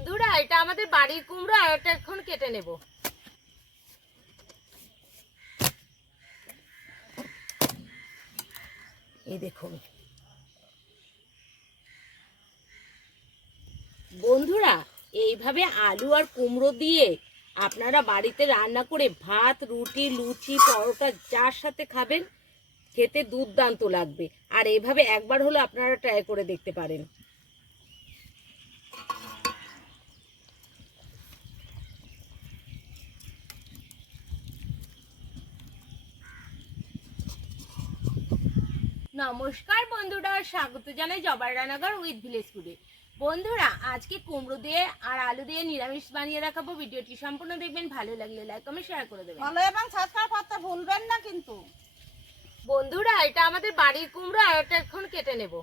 বন্ধুরা, এটা আমাদের বাড়ির কুমড়ো আর এটা এখন কেটে নেব। এই দেখুন। বন্ধুরা, এইভাবে আলু আর কুমড়ো দিয়ে আপনারা বাড়িতে রান্না করে ভাত, রুটি, লুচি, পরোটা যার সাথে খাবেন, খেতে দুর্দান্ত লাগবে। আর এইভাবে একবার হলো আপনারা ট্রাই করে দেখতে পারেন। নমস্কার বন্ধুরা স্বাগত জানাই জবার রানাগর উইথ ভিলেজ ফুডে বন্ধুরা আজকে কুমড়ো দিয়ে আর আলু দিয়ে নিরামিষ বানিয়ে রাখাবো ভিডিওটি সম্পূর্ণ দেখবেন ভালো লাগলে লাইক কমেন্ট শেয়ার করে দেবেন। ভালো এবং সাবস্ক্রাইব করতে ভুলবেন না কিন্তু। বন্ধুরা এটা আমাদের বাড়ির কুমড়ো আর এটা এখন কেটে নেব।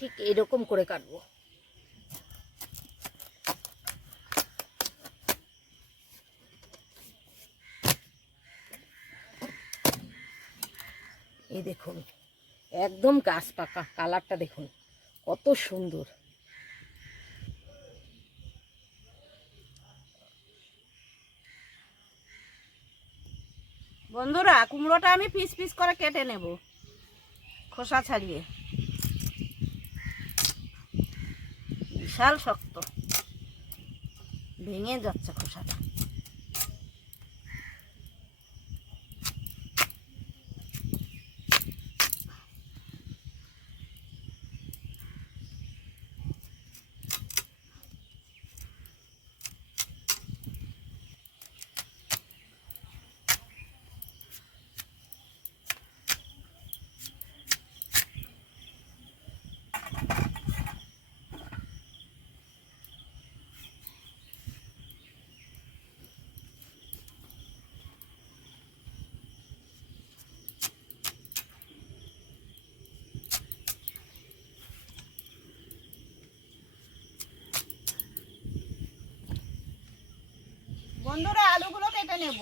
ঠিক এরকম করে কাটবো। এই দেখুন, একদম গাছ পাকা, কালারটা দেখুন, কত সুন্দর। বন্ধুরা, কুমড়োটা আমি পিস পিস করে কেটে নেব, খোসা ছাড়িয়ে। বিশাল শক্ত। ভেঙে যাচ্ছে খোসাটা। বন্ধুরা আলুগুলো কেটে নেব।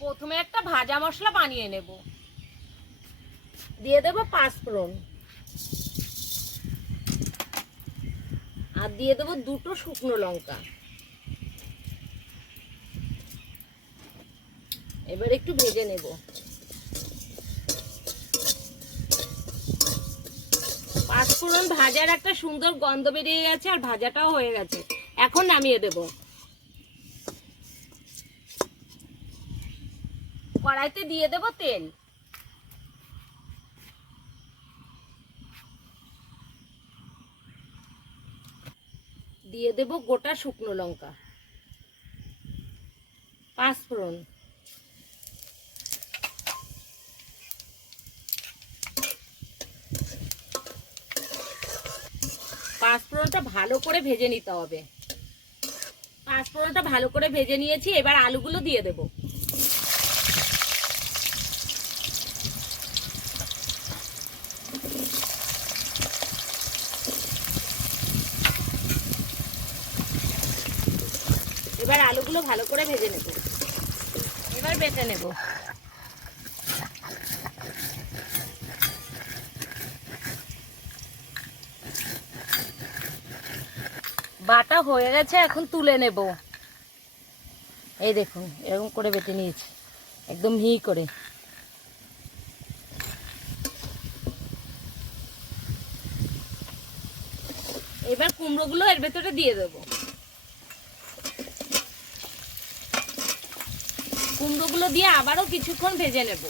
প্রথমে একটা ভাজা মশলা বানিয়ে নেব। দিয়ে দেবো পাঁচফোড়ন। আর দিয়ে দেবো দুটো শুকনো লঙ্কা। এবার একটু ভেজে নেব। পাঁচফোড়ন ভাজার একটা সুন্দর গন্ধ বেরিয়ে গেছে আর ভাজাটাও হয়ে গেছে। এখন নামিয়ে দেবো। কড়াইতে দিয়ে দেব তেল। দিয়ে দেব গোটা শুকনো লঙ্কা। পাঁচফোড়ন পাঁচফোড়নটা ভালো করে ভেজে নিতে হবে। পাঁচফোড়নটা ভালো করে ভেজে নিয়েছি, এবার আলুগুলো দিয়ে দেবো। এবার আলুগুলো ভালো করে ভেজে নেব। এবার বেটে নেব। বাটা হয়ে গেছে, এখন তুলে নেব। এই দেখুন, এরকম করে বেটে নিয়েছি, একদম হি করে। এবার কুমড়োগুলো এর ভেতরে দিয়ে দেবো। কুমড়োগুলো দিয়ে আবারও কিছুক্ষণ ভেজে নেব।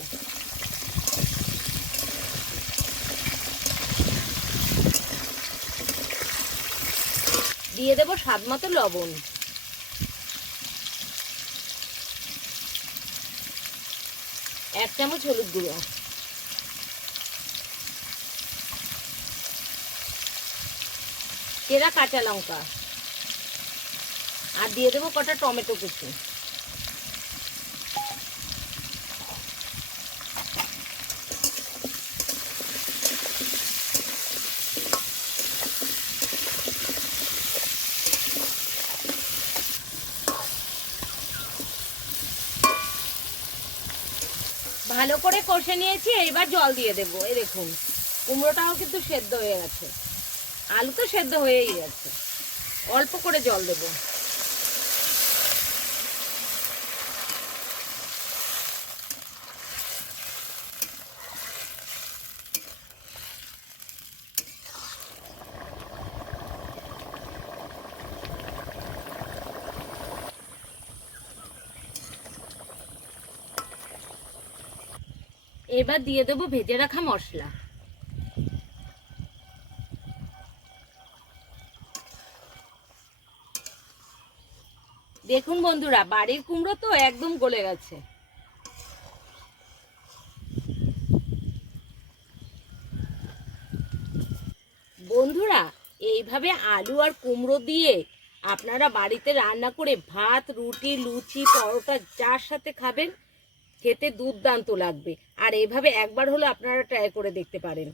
দিয়ে দেবো স্বাদ মতো লবণ। এক চামচ হলুদ গুঁড়ো। সেরা কাঁচা লঙ্কা। আর দিয়ে দেবো কটা টমেটো কুচি। ভালো করে কষে নিয়েছি, এবার জল দিয়ে দেবো। এই দেখুন, কুমড়োটাও কিন্তু সেদ্ধ হয়ে গেছে। আলু তো সেদ্ধ হয়েই গেছে। অল্প করে জল দেবো। এবার দিয়ে দেবো ভেজে রাখা মশলা। দেখুন বন্ধুরা, বাড়ির কুমড়ো তো একদম গলে গেছে। বন্ধুরা, এইভাবে আলু আর কুমড়ো দিয়ে আপনারা বাড়িতে রান্না করে ভাত, রুটি, লুচি, পরোটা, যার সাথে খাবেন খেতে দুর্দান্ত লাগবে। আর এভাবে একবার হলো আপনারা ট্রাই করে দেখতে পারেন।